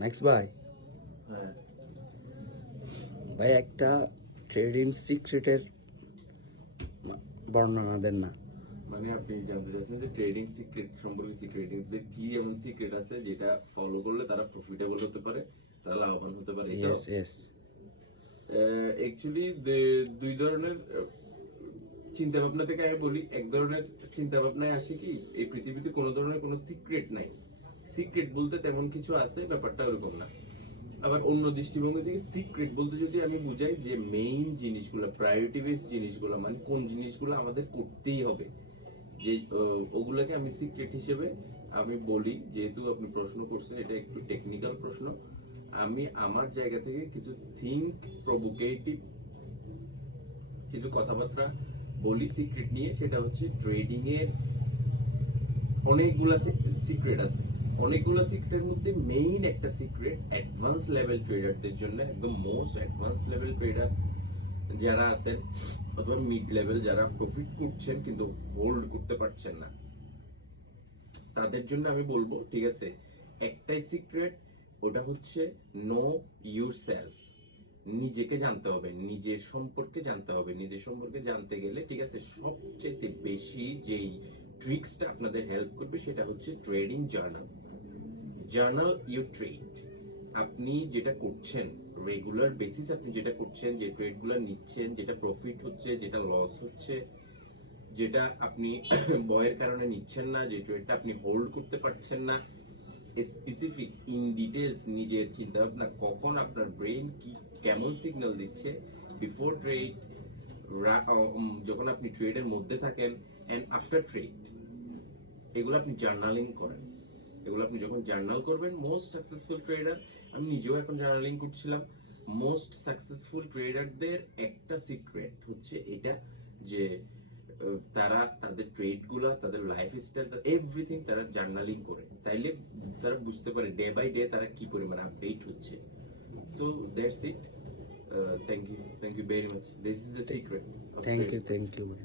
Max ভাই, হ্যাঁ, ভাই একটা ট্রেডিং সিক্রেটের বর্ণনা দেন না। মানে আপনি জানতে চাচ্ছেন যে ট্রেডিং সিক্রেট সম্পর্কে, কি ট্রেডিং যে কি এমন সিক্রেট আছে যেটা ফলো করলে তারা প্রফিটেবল হতে পারে, তারা লাভবান হতে পারে, এই তো? Yes yes. অ্যাকচুয়ালি দুই ধরনের চিন্তা ভাবনা থেকে আমি বলি। এক ধরনের চিন্তা ভাবনায় আসি কি, এই পৃথিবীতে কোনো ধরনের কোনো সিক্রেট নাই। সিক্রেট বলতে তেমন কিছু আছে, ব্যাপারটা ওরকম না। আবার অন্য দৃষ্টিভঙ্গি থেকে সিক্রেট বলতে যদি আমি বুঝাই যে মেইন জিনিসগুলো, প্রায়োরিটি বেস জিনিসগুলো, মানে কোন জিনিসগুলো আমাদের করতেই হবে, যে ওগুলোকে আমি সিক্রেট হিসেবে আমি বলি। যেহেতু আপনি প্রশ্ন করছেন, এটা একটু টেকনিক্যাল প্রশ্ন, আমি আমার জায়গা থেকে কিছু থিঙ্ক প্রভোকেটিভ কিছু কথাবার্তা বলি সিক্রেট নিয়ে। সেটা হচ্ছে ট্রেডিং এর অনেকগুলা সিক্রেট আছে। অনেকগুলো সিক্রেটের মধ্যে মেইন একটা সিক্রেট অ্যাডভান্স লেভেল ট্রেডারদের জন্য, একদম মোস্ট অ্যাডভান্স লেভেল ট্রেডার যারা আছেন, অথবা মিড লেভেল যারা প্রফিট করছেন কিন্তু হোল্ড করতে পারছেন না, তাদের জন্য আমি বলবো, ঠিক আছে, একটাই সিক্রেট, ওটা হচ্ছে নো ইউর সেলফ। নিজেকে জানতে হবে, নিজের সম্পর্কে জানতে হবে। নিজের সম্পর্কে জানতে গেলে, ঠিক আছে, সবচেয়ে বেশি যেই ট্রিক্সটা আপনাদের হেল্প করবে সেটা হচ্ছে trading journal. Journal your trade. আপনি যেটা করছেন রেগুলার বেসিস, আপনি যেটা করছেন, যে ট্রেডগুলো নিচ্ছেন, যেটা প্রফিট হচ্ছে, যেটা লস হচ্ছে, যেটা আপনি ভয়ের কারণে নিচ্ছেন না, যে ট্রেডটা আপনি হোল্ড করতে পারছেন না, স্পেসিফিক ইন ডিটেলস নিজের চিন্তা ভাবনা, কখন আপনার ব্রেন কি কেমন সিগন্যাল দিচ্ছে বিফোর ট্রেড, যখন আপনি ট্রেডের মধ্যে থাকেন, এন্ড আফটার ট্রেড, এগুলো আপনি জার্নালিং করেন। এগুলো আপনি যখন জার্নাল করবেন, মোস্ট সাকসেসফুল ট্রেডার, আমি নিজেও এখন জার্নালিং করছিলাম, মোস্ট সাকসেসফুল ট্রেডারদের একটা সিক্রেট হচ্ছে এটা, যে তারা তাদের ট্রেড গুলা, তাদের লাইফ স্টাইল, এভরিথিং তারা জার্নালিং করে। তাইলে তারা বুঝতে পারে ডে বাই ডে তারা কি পরিমাণ আপডেট হচ্ছে। So that's it. Thank you very much. This is the secret of trading. Thank you ভাই।